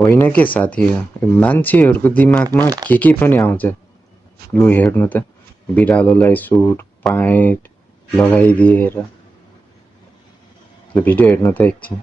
होइन के साथी हो मान्छेहरूको दिमागमा के पनि आउँछ लु हेर्नु त बिरालोलाई सुट प्यान्ट लगाइदिएर भिडियो हेर्नु त एकछिन